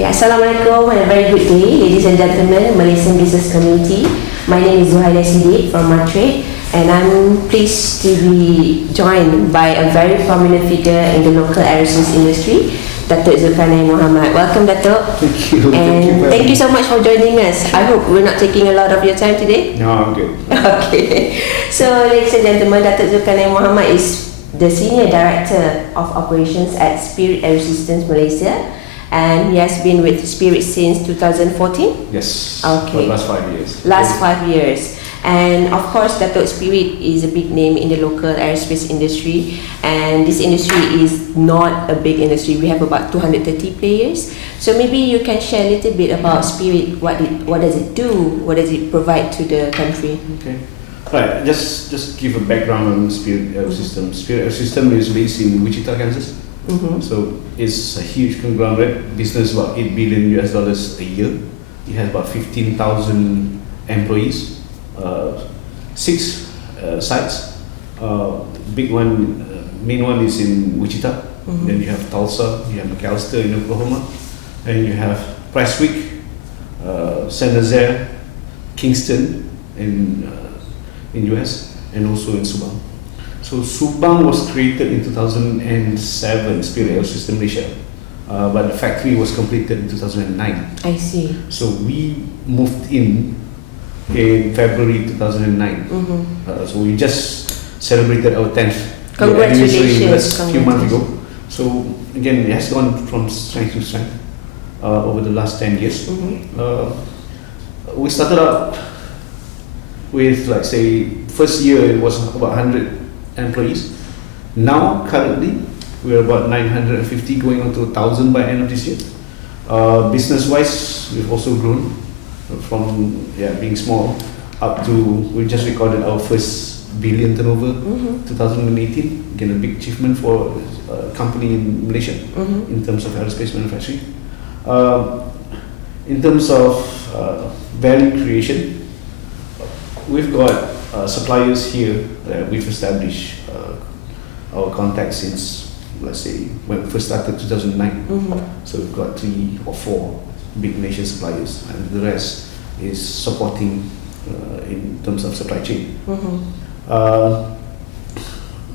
Okay, Assalamualaikum and a very good day, ladies and gentlemen, Malaysian business community. My name is Zulkarnain from MATRADE, and I'm pleased to be joined by a very prominent figure in the local aerospace industry, Datuk Zulkarnain Mohamed. Welcome, Datuk. Thank you. And thank you so much for joining us. I hope we're not taking a lot of your time today. No, I'm good. Okay. So, ladies and gentlemen, Datuk Zulkarnain Mohamed is the Senior Director of Operations at Spirit AeroSystems Malaysia, and he has been with Spirit since 2014? Yes. Okay. For the last 5 years. Last 5 years. And of course, Datuk, Spirit is a big name in the local aerospace industry, and this industry is not a big industry. We have about 230 players. So maybe you can share a little bit about Spirit. What does it do? What does it provide to the country? Okay. Right. Just give a background on Spirit AeroSystems. Spirit AeroSystems is based in Wichita, Kansas. So it's a huge conglomerate business, about $8 billion a year. It has about 15,000 employees, 6 sites. Big one, main one is in Wichita. Then you have Tulsa, you have McAlester in Oklahoma, and you have Prestwick, San Jose, Kingston in US, and also in Subang. So Subang was created in 2007, Spirit AeroSystems Malaysia, but the factory was completed in 2009. I see. So we moved in February 2009. So we just celebrated our 10th anniversary a few months ago. So again, it has gone from strength to strength over the last 10 years. We started out with, like, say, first year it was about 100 employees. Now currently we're about 950, going on to 1,000 by end of this year. Business wise, we've also grown from being small up to, we just recorded our first billion turnover 2018. Again, a big achievement for a company in Malaysia in terms of aerospace manufacturing. In terms of value creation, we've got suppliers here that we've established our contacts since, let's say, when we first started 2009. So we've got 3 or 4 big Malaysian suppliers, and the rest is supporting in terms of supply chain.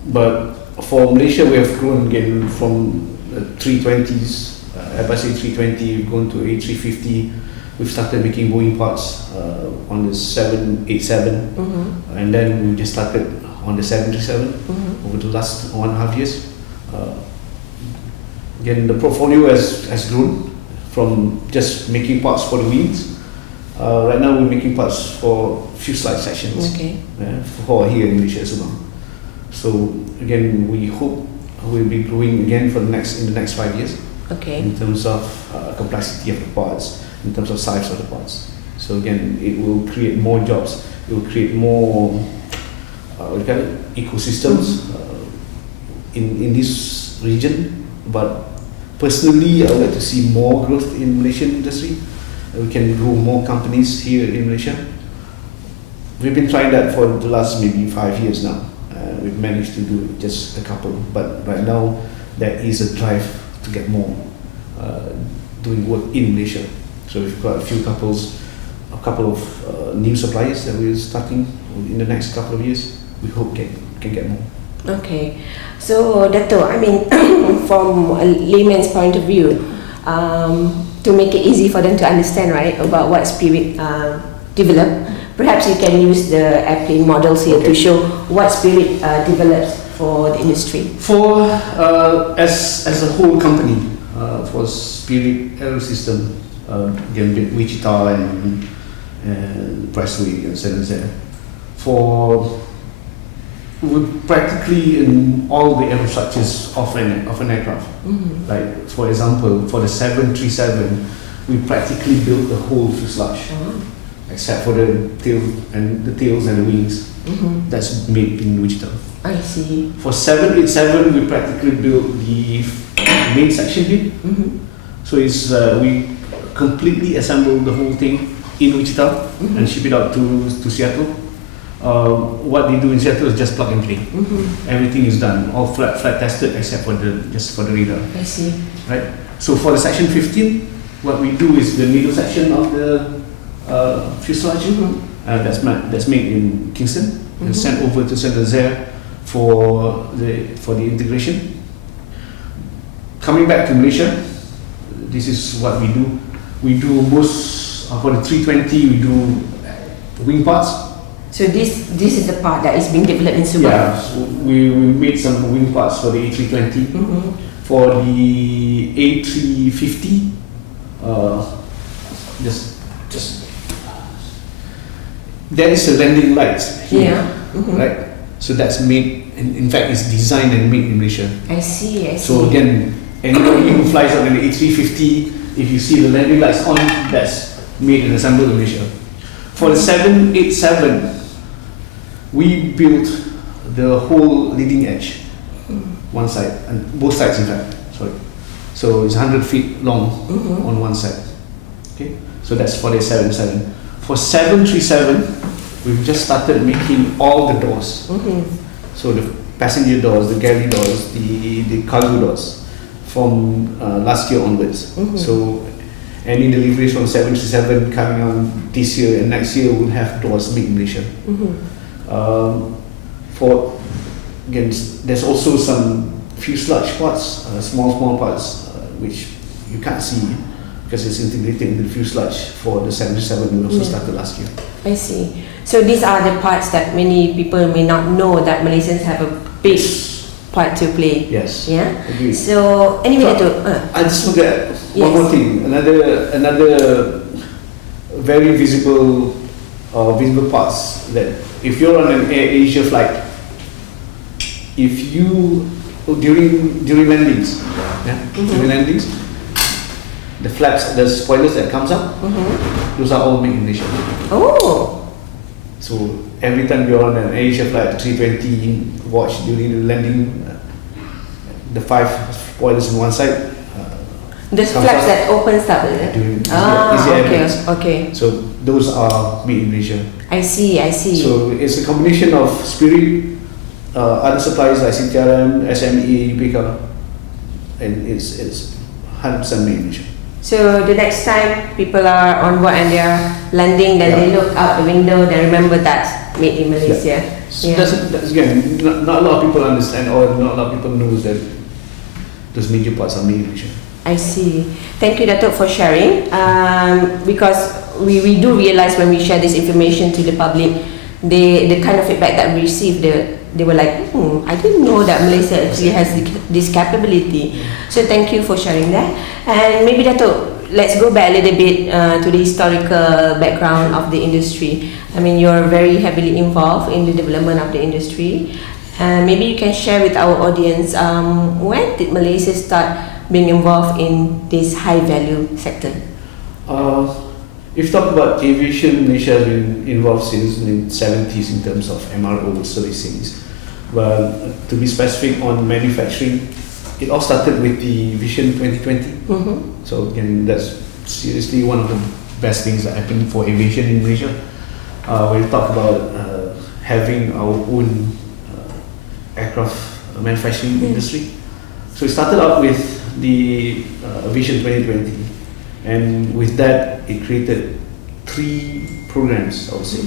But for Malaysia, we have grown again from 320s, Airbus A320, we've gone to A350. We've started making Boeing parts on the 787, and then we just started on the 737 over the last 1.5 years. Again, the portfolio has grown from just making parts for the wings. Right now we're making parts for fuselage sections for here in Malaysia as well. So again, we hope we'll be growing again in the next 5 years. In terms of complexity of the parts, in terms of size of the parts. So again, it will create more jobs, it will create more ecosystems in this region. But personally, I would like to see more growth in Malaysian industry. We can grow more companies here in Malaysia. We've been trying that for the last maybe 5 years now. We've managed to do just a couple, but right now there is a drive to get more doing work in Malaysia. So we've got a couple of new suppliers that we're starting in the next couple of years. We hope can get more. Okay, so Dato', I mean, from a layman's point of view, to make it easy for them to understand, right, about what Spirit developed, perhaps you can use the airplane models here to show what Spirit develops for the industry. For as a whole company, for Spirit AeroSystems, again with Wichita and Prestwick and San Jose, we're practically in all the aerostructures of an aircraft. Like, for example, for the 737, we practically built the whole fuselage, except for the tails and the wings. That's made in Wichita. I see. For 787, we practically built the main section here. So it's we completely assembled the whole thing in Wichita and ship it out to Seattle. What they do in Seattle is just plug and play. Everything is done, all flat tested except for the radar. I see. Right. So for the section 15, what we do is the middle section of the fuselage. That's made in Kingston and sent over to Saint Nazaire for the integration. Coming back to Malaysia, this is what we do. We do most for the 320. We do wing parts. So this is the part that is being developed in Subang. Yeah, so we made some wing parts for the A320. For the A350, just there is a landing light here, right? So that's made. In fact, it's designed and made in Malaysia. I see. So again, anybody who flies on an A350, if you see the landing lights on, that's made and assembled in Malaysia. For the 787, we built the whole leading edge, one side, and both sides in fact, sorry. So it's 100 feet long on one side. Okay, so that's for the 777. For 737, we've just started making all the doors. So the passenger doors, the galley doors, the cargo doors from last year onwards. So any deliveries from 737 coming on this year and next year will have doors made in Malaysia. For again, there's also some fuselage parts, small parts, which you can't see because it's integrated into the fuselage for the 737 we also started last year. I see. So these are the parts that many people may not know that Malaysians have a big part to play. Yes. Yeah. Agreed. So anyway, I just forget one more thing. Another very visible parts that if you're on an Air Asia flight, if you during landings, during landings, the flaps, the spoilers that comes up, those are all made in Malaysia. Oh. So every time you're on an Asia flight 320, watch during the landing, the 5 spoilers on one side. The flaps that opens up, is it? Okay. So those are made in Malaysia. I see. So it's a combination of Spirit, other suppliers like CTRM, SME, UPK, and it's 100% made in Malaysia. So the next time people are on board and they are landing, then they look out the window, they remember that's made in Malaysia. So that's again, not a lot of people understand, or not a lot of people knows that those major parts are made in Malaysia. I see. Thank you, Datuk, for sharing. Because we do realize when we share this information to the public, the kind of feedback that we received, they were like, I didn't know that Malaysia actually has this capability. So thank you for sharing that. And maybe Datuk, let's go back a little bit to the historical background of the industry. I mean, you're very heavily involved in the development of the industry. And maybe you can share with our audience, when did Malaysia start being involved in this high value sector? If you talk about aviation, Malaysia has been involved since the 70s in terms of MRO servicings. Well, to be specific on manufacturing, it all started with the Vision 2020. So again, that's seriously one of the best things that happened for aviation in Malaysia. When we talk about having our own aircraft manufacturing industry. So it started out with the Vision 2020, and with that it created 3 programs, I would say.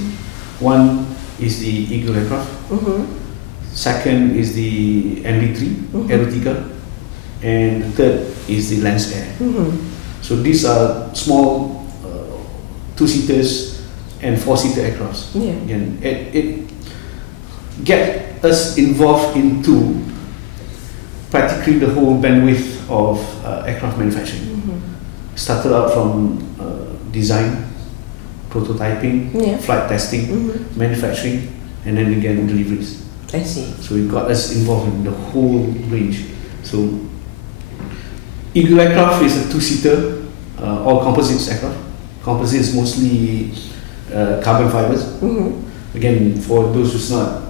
One is the Eagle aircraft, second is the MB3 Aerotica, and the third is the Lance Air. So these are small 2-seaters and 4-seater aircrafts. Again, it get us involved into practically the whole bandwidth of aircraft manufacturing. Started out from design, prototyping, flight testing, manufacturing, and then again deliveries. I see. So it got us involved in the whole range. So Eagle aircraft is a 2-seater, all composites aircraft. Composites mostly carbon fibers. Again, for those who's not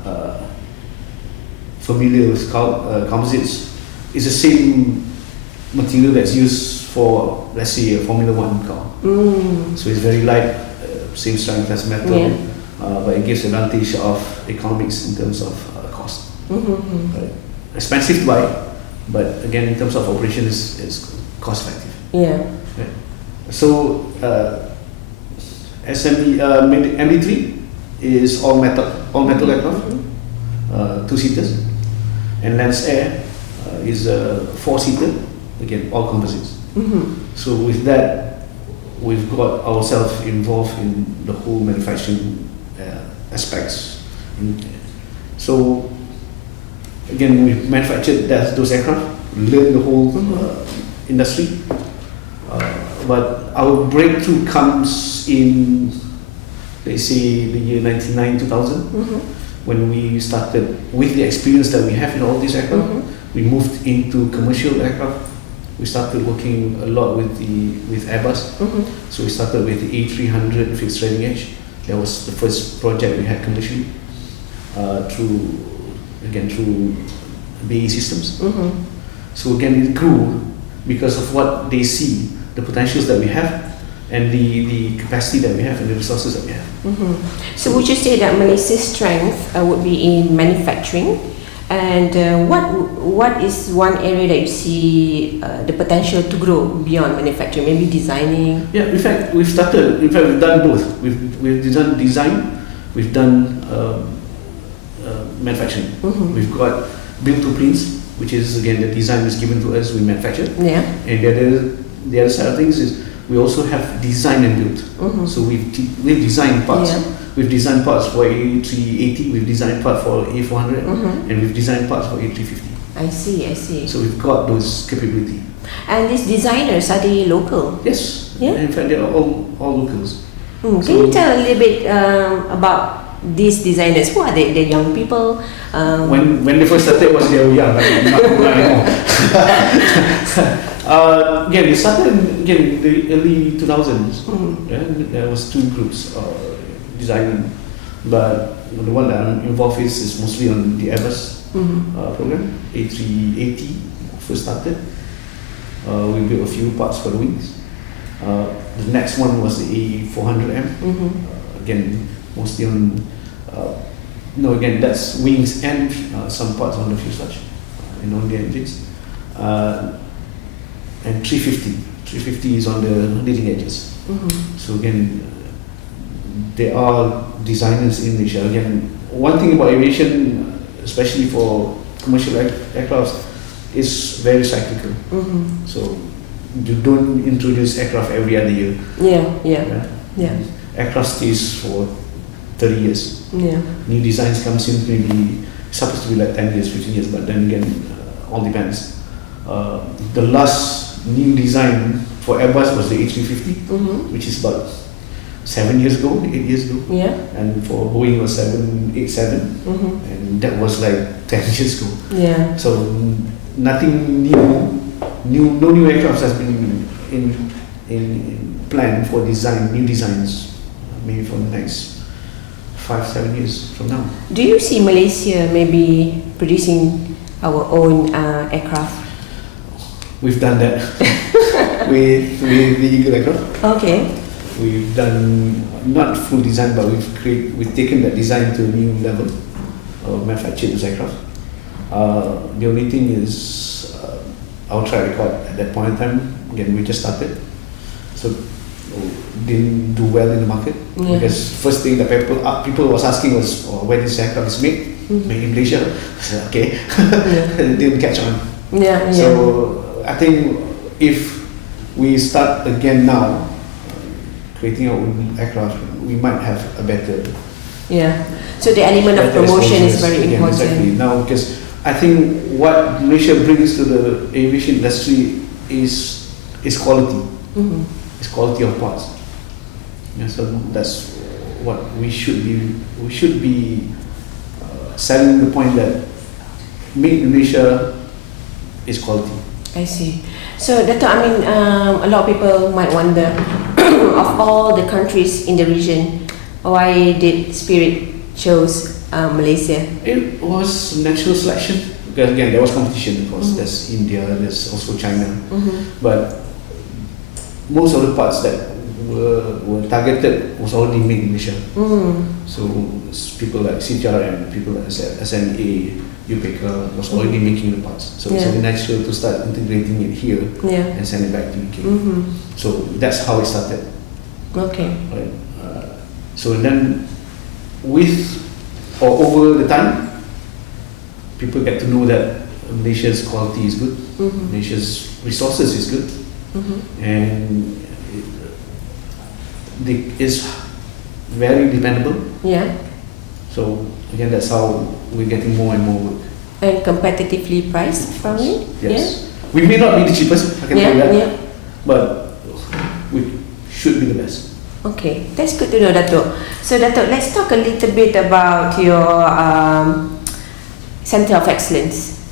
familiar with composites, it's the same material that's used for, let's say, a Formula 1 car. So it's very light, same strength as metal, but it gives advantage of economics in terms of cost. Expensive to buy, but again, in terms of operation, it's cost effective. So MD3 is all metal aircraft, 2-seaters, and Lance Air is a 4-seater, again all composites. So with that, we've got ourselves involved in the whole manufacturing aspects. So again, we manufactured those aircraft, learned the whole industry. But our breakthrough comes in, let's say, the year 1999-2000, when we started, with the experience that we have in all these aircraft, we moved into commercial aircraft. We started working a lot with Airbus. So we started with the A300 fixed trailing edge. That was the first project we had commercially through BAE Systems. So again, it grew because of what they see, the potentials that we have, and the capacity that we have, and the resources that we have. So would you say that Malaysia's strength would be in manufacturing? And what is one area that you see the potential to grow beyond manufacturing? Maybe designing? Yeah, in fact, we've done both. We've done design, we've done manufacturing. We've got build to prints, which is again the design is given to us, we manufacture. Yeah. And the other side of things is we also have design and build. So we've designed parts. Yeah. We've designed parts for A380, we've designed parts for A400, and we've designed parts for A350. I see. So we've got those capability. And these designers, are they local? Yes. Yeah. In fact, they're all locals. Can you tell a little bit about these designers? Who are they? They're young people. When they first started, they were young, but not anymore. They started in the early 2000s. There was 2 groups designing, but the one that I'm involved with is mostly on the Airbus program. A380 first started. We built a few parts for the wings. The next one was the A400M. Again, mostly on that's wings and some parts on the fuselage and on the engines. And 350 is on the leading edges. So again, there are designers in Malaysia. Again, one thing about aviation, especially for commercial aircraft, is very cyclical. So you don't introduce aircraft every other year. Yeah. Aircraft stays for 30 years. New designs comes in, maybe supposed to be like 10 years, 15 years, but then again, all depends. The last new design for Airbus was the A350, which is about 7 years ago, 8 years ago. And for Boeing was 787, and that was like 10 years ago. So nothing new. No new aircraft has been in plan for new designs, maybe for the next 5-7 years from now. Do you see Malaysia maybe producing our own aircraft? We've done that with the Eagle aircraft. Okay. We've done not full design, but we've taken that design to a new level. Manufactured those aircraft. The only thing is our track record at that point in time. Again, we just started, so didn't do well in the market because first thing that people was asking was where this aircraft is made. Made in Malaysia. I said, okay. It didn't catch on. So I think if we start again now, creating our own aircraft, we might have a better. So the element of promotion is very important. Exactly. Now, because I think what Malaysia brings to the aviation industry is quality. It's quality of parts. So that's what we should be. We should be selling the point that made in Malaysia is quality. I see. So Datuk, a lot of people might wonder, of all the countries in the region, why did Spirit chose Malaysia? It was natural selection. Because again, there was competition, of course. There's India, there's also China. But most of the parts that were targeted was already made in Malaysia. So people like CTRM, people like SME, Upeka was already making the parts. So it's only natural to start integrating it here and send it back to UK. So that's how it started. Okay. Right. So then with or over the time, people get to know that Malaysia's quality is good, Malaysia's resources is good, and it's very dependable. Yeah. So again, that's how we're getting more and more work. And competitively priced from it? Yes. We may not be the cheapest, I can tell you that, but we should be the best. Okay, that's good to know, Datuk. So Datuk, let's talk a little bit about your Center of Excellence,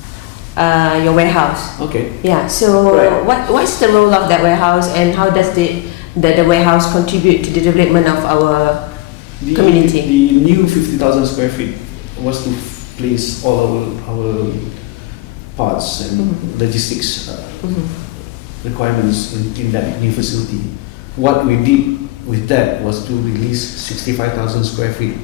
your warehouse. Okay. Yeah, so what's the role of that warehouse, and how does the warehouse contribute to the development of our community? The new 50,000 square feet was to place all our parts and logistics requirements in that new facility. What we did with that was to release 65,000 square feet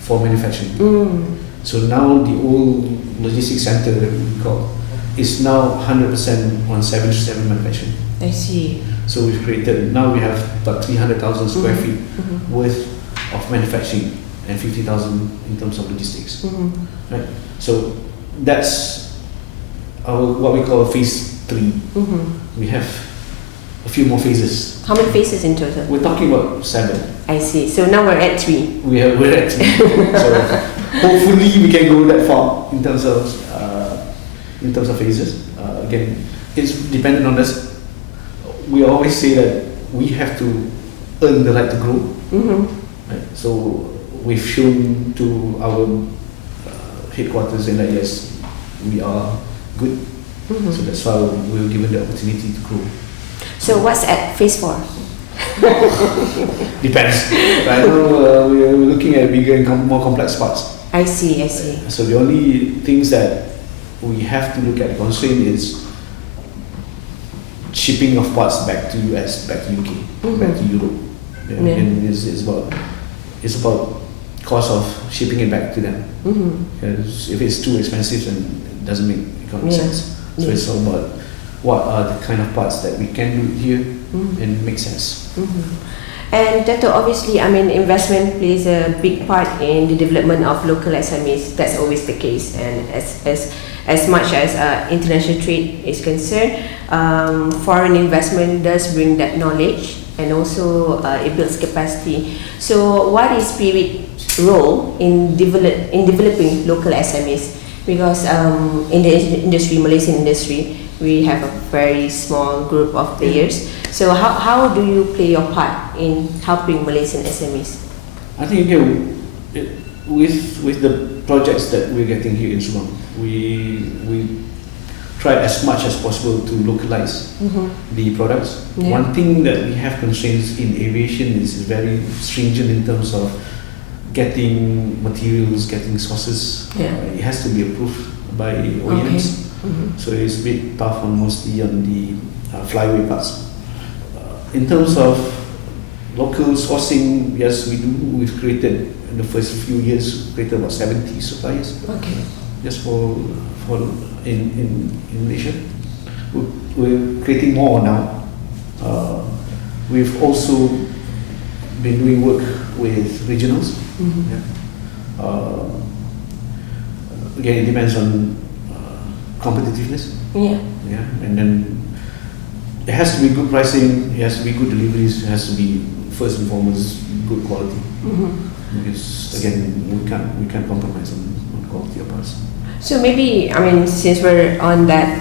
for manufacturing. So now the old logistics center that we call is now 100% on 737 manufacturing. I see. So we've created, now we have about 300,000 square feet worth of manufacturing and 50,000 in terms of logistics. Right? So that's our what we call phase 3. We have a few more phases. How many phases in total? We're talking about 7. I see. So now we're at 3. We're at 3. So hopefully we can go that far in terms of phases. Again, it's dependent on us. We always say that we have to earn the right to grow. Right? So we've shown to our headquarters and that yes, we are good. So that's why we were given the opportunity to grow. So what's at phase 4? Depends. Right now we're looking at bigger and more complex parts. I see. So the only things that we have to look at constraint is shipping of parts back to US, back to UK, back to Europe. And it's about cost of shipping it back to them. Because if it's too expensive, then it doesn't make economic sense. So it's all about what are the kind of parts that we can do here and make sense. And Dato', obviously, I mean, investment plays a big part in the development of local SMEs. That's always the case. And as much as international trade is concerned, foreign investment does bring that knowledge, and also it builds capacity. So what is Spirit's role in developing local SMEs? Because in the industry, Malaysian industry, we have a very small group of players. So how do you play your part in helping Malaysian SMEs? I think again, with the projects that we're getting here in Subang, we try as much as possible to localize the products. One thing that we have constraints in aviation is very stringent in terms of getting materials, getting sources. It has to be approved by OEMs. So it's a bit tough mostly on the flyway parts. In terms of local sourcing, yes, we do. We've created in the first few years created about 70 suppliers. Just for in Malaysia. We're creating more now. We've also been doing work with regionals. Again, it depends on competitiveness. And then it has to be good pricing, it has to be good deliveries, it has to be first and foremost good quality. Because again, we can't compromise on quality of parts. So maybe, I mean, since we're on that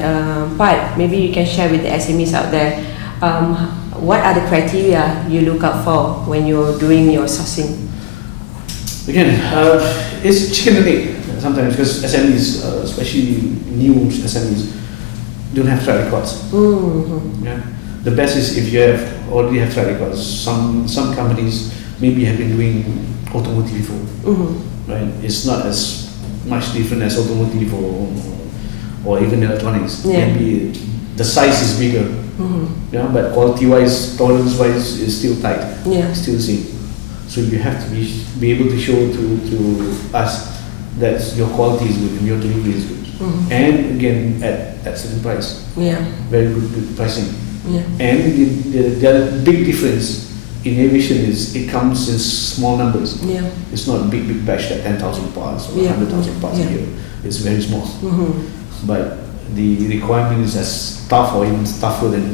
part, maybe you can share with the SMEs out there, what are the criteria you look out for when you're doing your sourcing? Again, it's chicken and egg sometimes, because SMEs, especially new SMEs, don't have track records. The best is if you already have track records. Some companies maybe have been doing automotive before, right? It's not as much different as automotive or even electronics. Maybe the size is bigger, but quality-wise, tolerance-wise, is still tight. Still the same. So you have to be able to show to us that your quality is good and your delivery is good. And again, at certain price. Yeah. Very good pricing. Yeah. And the other big difference in aviation is it comes in small numbers. Yeah. It's not a big batch like 10,000 parts or 100,000 parts a year. It's very small. But the requirement is as tough or even tougher than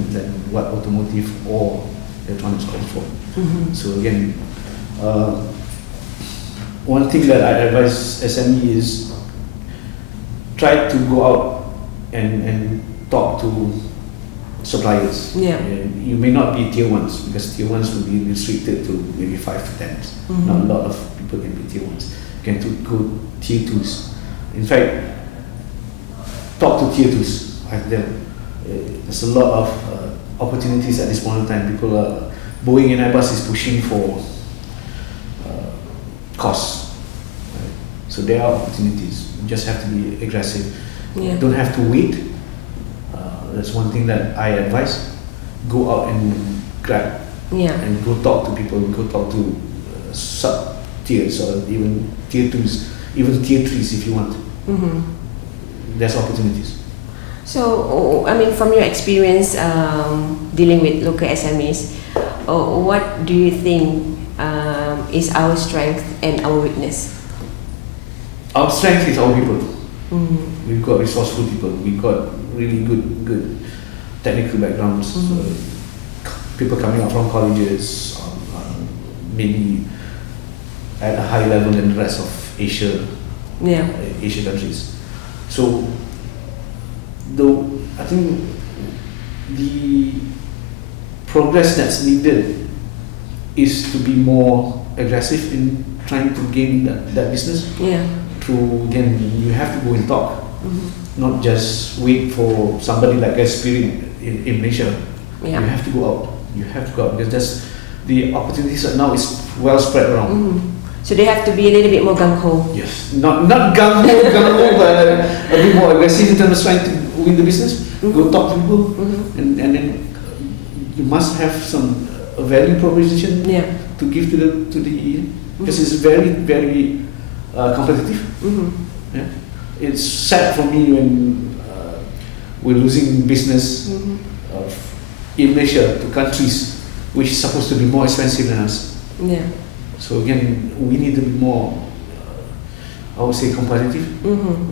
what automotive or electronics calls for. So again, one thing that I advise SME is try to go out and talk to suppliers. Yeah. And you may not be tier ones because tier ones will be restricted to maybe 5 to 10. Not a lot of people can be tier ones. You can go tier twos. In fact, talk to tier twos. There's a lot of opportunities at this point in time. People are Boeing and Airbus is pushing for costs. Right? So there are opportunities. You just have to be aggressive. Yeah. Don't have to wait. That's one thing that I advise. Go out and grab. Yeah. And go talk to people. Go talk to sub tiers or even tier twos, even tier threes if you want. There's opportunities. So, I mean, from your experience dealing with local SMEs, what do you think is our strength and our weakness? Our strength is our people. We've got resourceful people. We've got really good technical backgrounds. People coming out from colleges, maybe at a high level than the rest of Asia, Asian countries. So, though I think the progress that's needed is to be more aggressive in trying to gain that business. Yeah. Through, again, you have to go and talk, not just wait for somebody like a Spirit in Malaysia. Yeah. You have to go out. You have to go out because that's the opportunities right now is well spread around. So they have to be a little bit more gung-ho. Yes, not gung-ho, but a bit more aggressive in terms of trying to win the business. Go talk to people, and then you must have some value proposition to give to the because it's very competitive. Yeah. It's sad for me when we're losing business in Malaysia to countries which is supposed to be more expensive than us. Yeah. So again, we need to be more, I would say, competitive.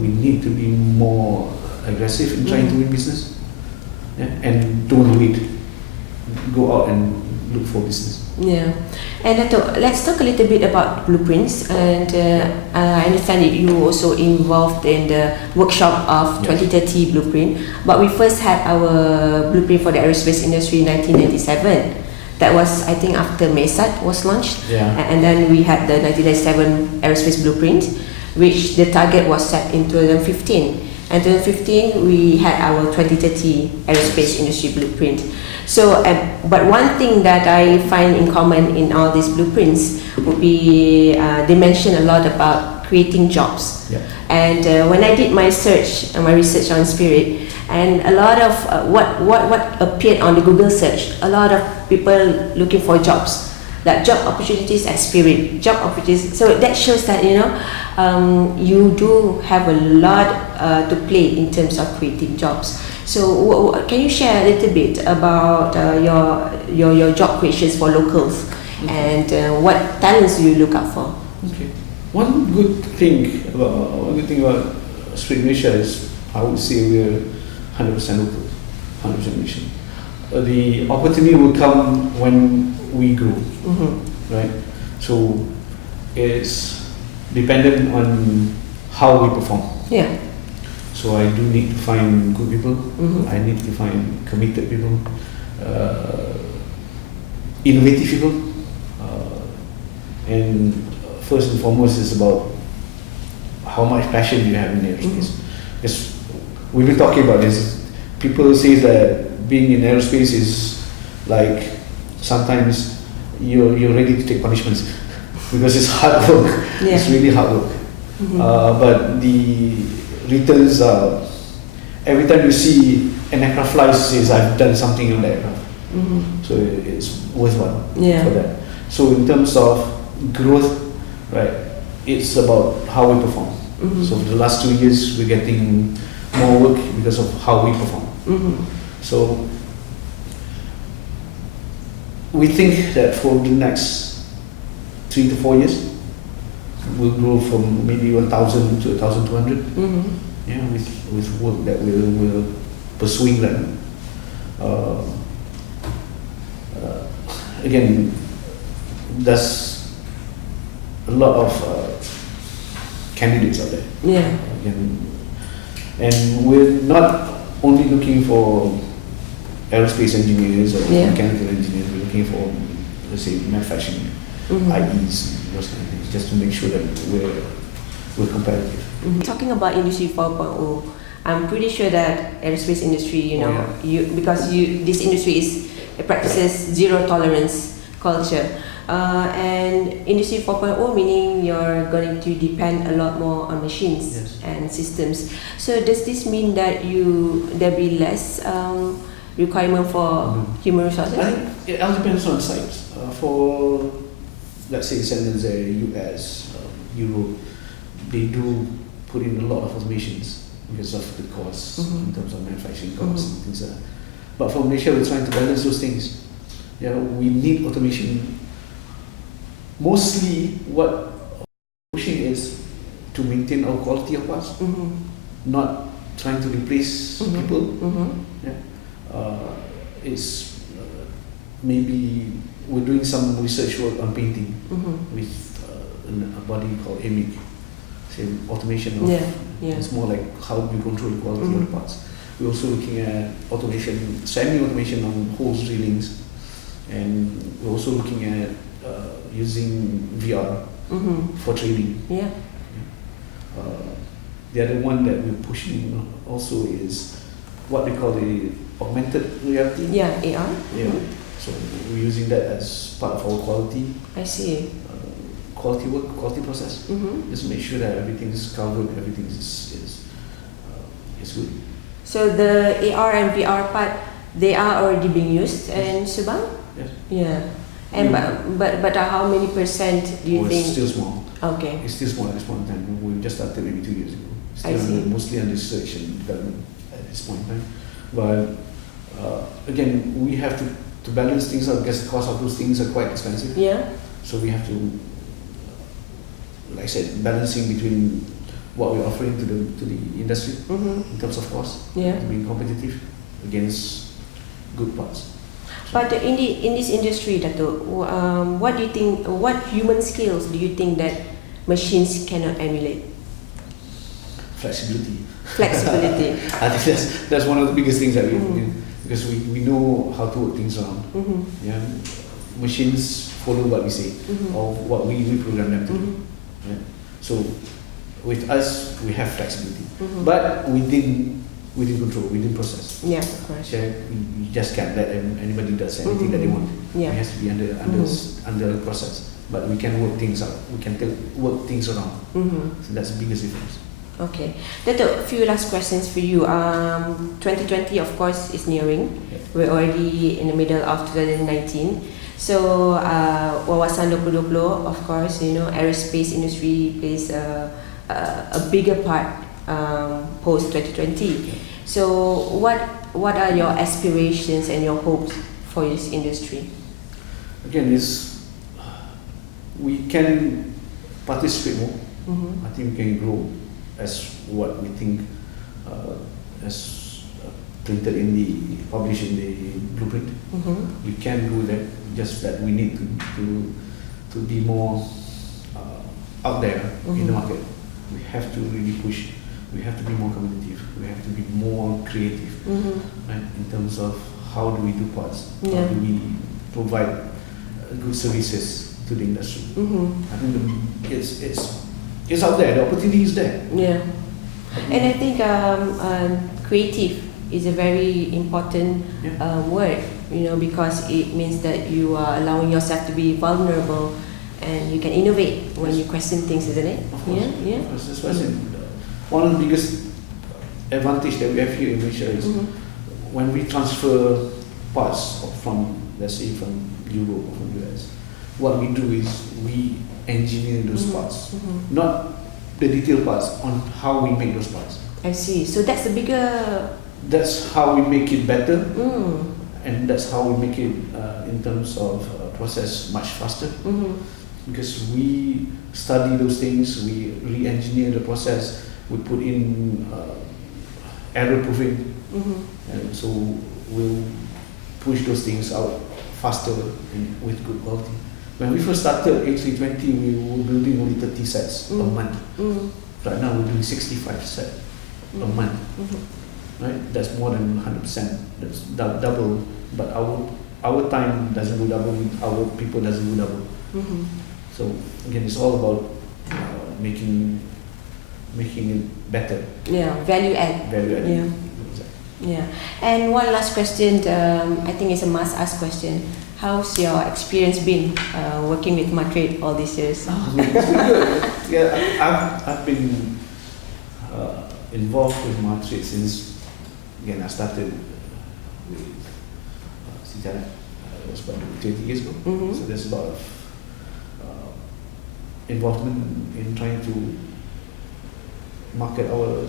We need to be more aggressive in trying to win business. Yeah? And don't wait. Go out and look for business. Yeah. And Datuk, let's talk a little bit about blueprints. And I understand that you were also involved in the workshop of 2030 blueprint. But we first had our blueprint for the aerospace industry in 1997. That was, I think, after MATRADE was launched. Yeah. And then we had the 1997 aerospace blueprint, which the target was set in 2015. And 2015, we had our 2030 aerospace industry blueprint. So, but one thing that I find in common in all these blueprints would be they mention a lot about creating jobs. Yeah. And when I did my research on Spirit, and a lot of what appeared on the Google search, a lot of people looking for jobs, like job opportunities at Spirit, job opportunities. So that shows that you do have a lot to play in terms of creating jobs. So can you share a little bit about your job creations for locals and what talents do you look out for? Okay. One good thing about Spirit Malaysia is I would say we're 100% local, 100% Malaysian. The opportunity will come when we grow, right? So it's dependent on how we perform. Yeah. So I do need to find good people. I need to find committed people, innovative people, and first and foremost is about how much passion you have in aerospace. Because we've been talking about this. People say that being in aerospace is like sometimes you're ready to take punishments because it's hard work. Yeah. It's really hard work. But the returns are every time you see an aircraft fly, says I've done something on the aircraft. So it's worthwhile for that. So in terms of growth, right, it's about how we perform. So for the last 2 years, we're getting more work because of how we perform. So we think that for the next 3 to 4 years, we'll grow from maybe 1,000 to 1,200. Yeah, with work that we're pursuing right now. Again, there's a lot of candidates out there. Yeah. And we're not only looking for aerospace engineers or mechanical engineers. We're looking for, let's say, manufacturing, IEs, those kind of things, just to make sure that we're competitive. Talking about Industry 4.0, I'm pretty sure that aerospace industry, this industry practices zero tolerance culture. And Industry 4.0 meaning you're going to depend a lot more on machines and systems. So does this mean that there'll be less requirement for human resources? I think it all depends on sites. For, let's say, centers US, Europe, they do put in a lot of automations because of the costs in terms of manufacturing costs and things like that. But for Malaysia, we're trying to balance those things. We need automation. Mostly what automation is to maintain our quality of parts, not trying to replace people. It's maybe we're doing some research work on painting with a body called AMIC. Automation of it's more like how do you control the quality of the parts. We're also looking at automation, semi-automation on hose drillings, and we're also looking at using VR for trading. The other one that we're pushing also is what we call the augmented reality. AR. So we're using that as part of our quality. I see. Quality work, quality process. Just make sure that everything is covered, everything is good. So the AR and VR part, they are already being used in Subang? Yes. Yeah. And but how many percent do you think? It's still small. Okay. It's still small at this point in time. We just started maybe 2 years ago. Still mostly on research and development at this point in time. But again, we have to balance things out because the cost of those things are quite expensive. So we have to, like I said, balancing between what we're offering to the industry in terms of cost, being competitive against good parts. But in this industry, Datuk, what do you think? What human skills do you think that machines cannot emulate? Flexibility. I think that's one of the biggest things that we because we know how to work things around. Machines follow what we say or what we program them to do. So with us, we have flexibility, but within control, within process. Of course. You just can't let anybody does anything that they want. It has to be under process. But we can work things out. We can work things around. So that's the biggest difference. Okay. Datuk, a few last questions for you. 2020, of course, is nearing. We're already in the middle of 2019. So, Wawasan 2020, of course, aerospace industry plays a bigger part post 2020. So, what are your aspirations and your hopes for this industry? Again, we can participate more. I think we can grow as what we think as printed published in the blueprint. We can do that, just that we need to be more out there in the market. We have to really push. We have to be more competitive. We have to be more creative, right? In terms of how do we do parts, how do we provide good services to the industry. I think it's out there. The opportunity is there. And I think creative is a very important word, because it means that you are allowing yourself to be vulnerable and you can innovate when you question things, isn't it? Of course. That's why I said one of the biggest advantage that we have here in Malaysia is when we transfer parts from, let's say, from Europe or from US, what we do is we engineer those parts, not the detailed parts on how we make those parts. I see. So that's the bigger. That's how we make it better, Mm. and that's how we make it in terms of process much faster. Mm-hmm. Because we study those things, we re-engineer the process, we put in error proofing, Mm-hmm. and so we'll push those things out faster and with good quality. When we first started A320, we were building only 30 sets a month. Mm. Right now we're doing 65 sets a month. Mm-hmm. Right? That's more than 100%. That's double. But our time doesn't go double. Our people doesn't go double. Mm-hmm. So again, it's all about making it better. Yeah, value add. Value add. Yeah. Yeah. And one last question. I think it's a must-ask question. How's your experience been working with MATRADE all these years? It's been good. Yeah, I've been involved with MATRADE since again I started with Sejarah. It was about 20 years ago. Mm-hmm. So there's a lot of involvement in trying to market our.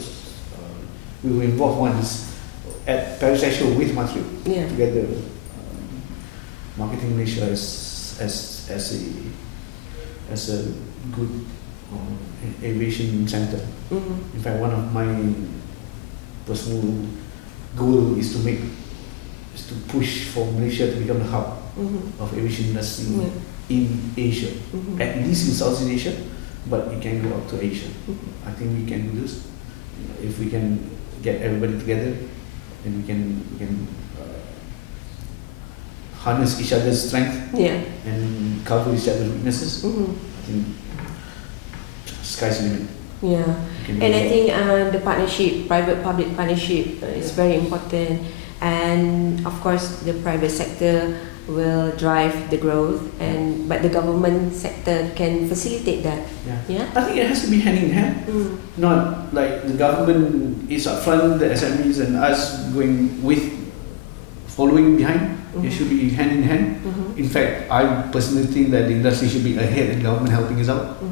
We were involved once at Paris Air Show with MATRADE together, marketing Malaysia as a good aviation center. Mm-hmm. In fact, one of my personal goal is to push for Malaysia to become the hub of aviation industry in Asia, at least in Southeast Asia, but it can go up to Asia. I think we can do this if we can get everybody together, and we can harness each other's strength and cover each other's weaknesses. I think sky's the limit. Yeah, and I think the partnership, private-public partnership, is very important, and of course the private sector will drive the growth, but the government sector can facilitate that. Yeah. I think it has to be hand in hand. Not like the government is up front, the SMEs and us following behind. It should be hand in hand. In fact, I personally think that the industry should be ahead and government helping us out.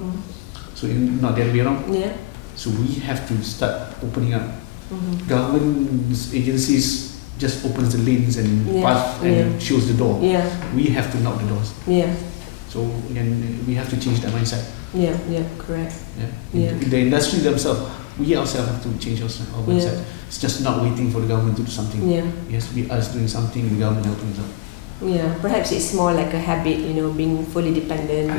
So not the other way around. Yeah. So we have to start opening up. Government agencies just opens the lanes and path and shows the door. We have to knock the doors. So again, we have to change that mindset. Correct. In the industry themselves, we ourselves have to change our mindset. It's just not waiting for the government to do something. It has to be us doing something and the government helping us out. Perhaps it's more like a habit, being fully dependent.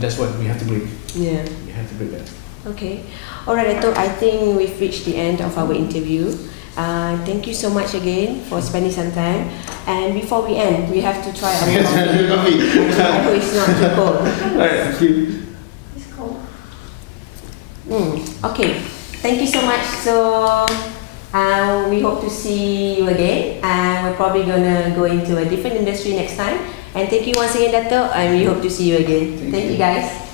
That's what we have to break. We have to break that. Okay. Alright, Datuk, I think we've reached the end of our interview. Thank you so much again for spending some time. And before we end, we have to try our coffee. I hope it's not too cold. Alright, thank you. It's cold. Okay. Thank you so much. So we hope to see you again. And we're probably gonna go into a different industry next time. And thank you once again, Datuk. And we hope to see you again. Thank you, guys.